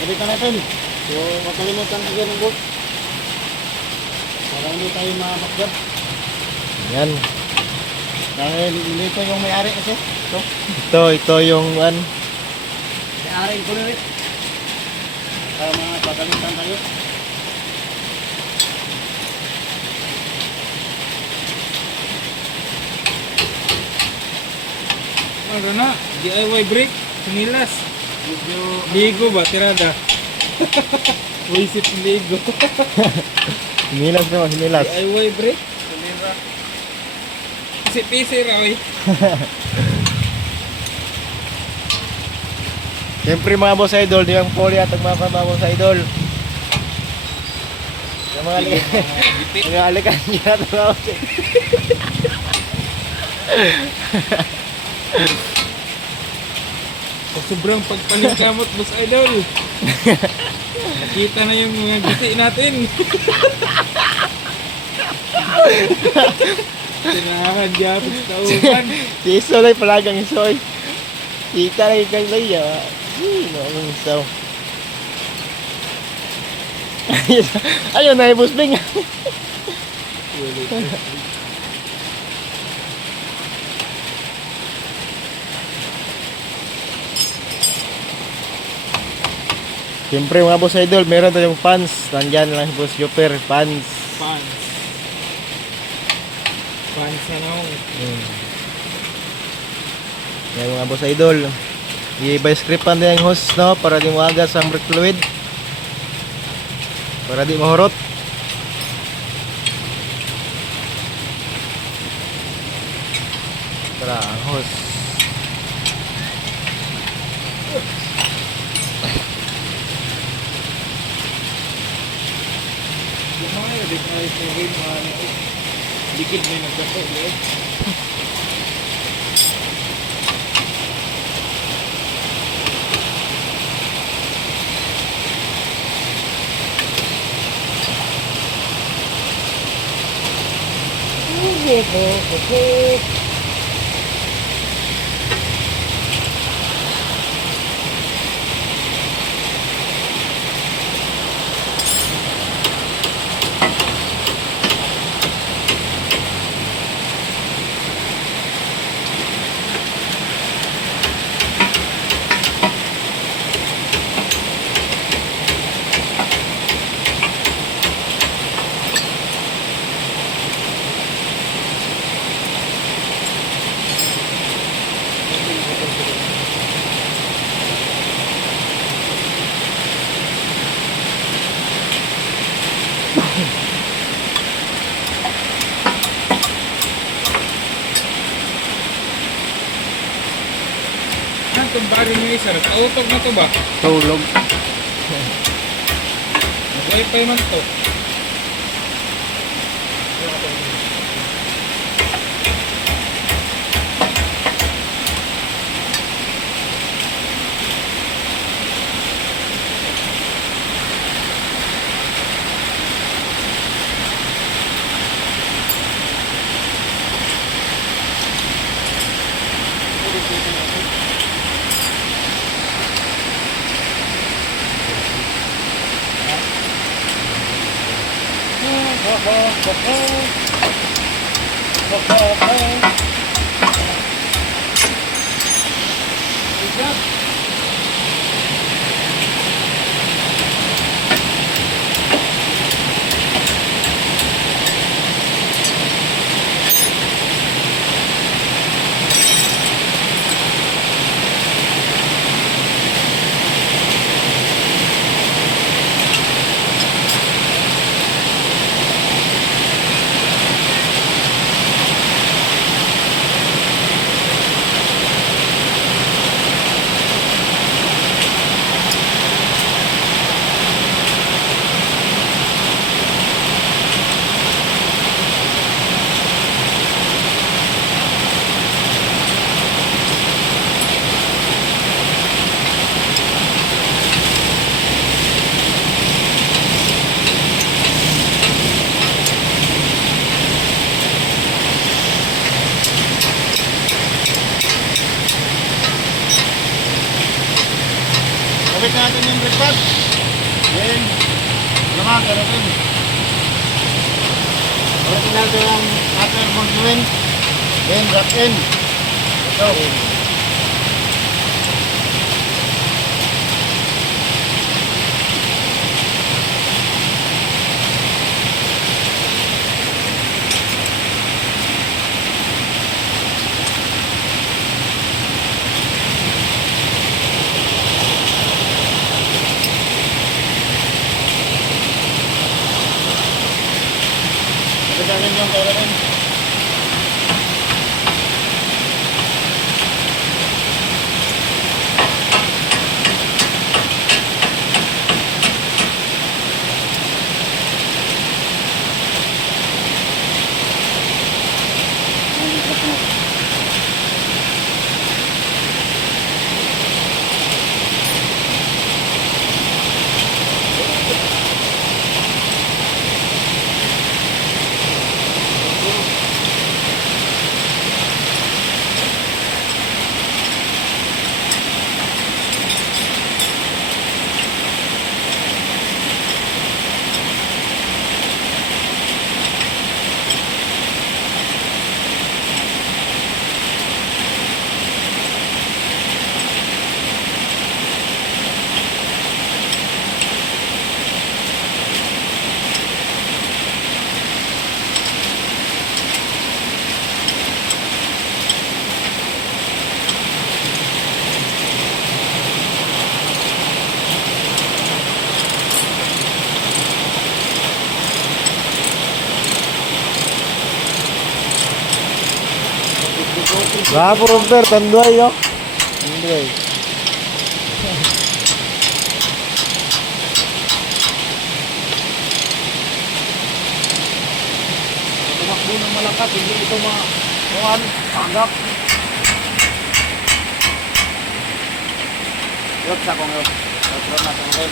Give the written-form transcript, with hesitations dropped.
Balikan natin. So, makalimutan ko ng bolt. Para hindi tayo mamakgat. Yan. Dahil dito yung may-ari kasi. Ito yung May-ari ko na rin. Para mapagalitan tayo. Ano na? DIY brake, sinilas. Ligo ba? Tirada. Wisip ligo. hinilas naman, hinilas. DIY brake, sinira. Pisi-pisi raw eh. Siyempre mga boss idol, di ang poli at mga boss idol. Yung mga mga alikan niya ito mga boss. Sobrang pagpaningkamot, boss idol. Nakita na yung mga gisi natin. Tinahan diapos sa upan. Si Isoy palagang Isoy. Kita lagi kang laya. Noong isaw. Ayun na boss Bing. Siyempre mga boss idol, meron tayong fans. Nandyan lang si Boss Jupper, fans. Pants. Pants na nung. Yan mga boss idol. I-scriptan din ang hose, no, para di mawagas ang brake fluid. Para di mahurot. Tara, ang hose. Yung mga yun, di ko ayos na rin mga likid na yung nagkato. Itong bari nyo isa, nag-autok na to ba? Tulog. Nag-wifi man to. Kapit natin yung brake pad. Then, naman, gano'n. Kapit natin ang upper bolt joint. Then, drop in. Ito. Kapit natin yung kaya rin. Bravo, Robert. Tanduay, yo. Tanduay. Tumakbo ng malakas, hindi ito makuhan, pagak. Yok, sa kong yok. Sa kong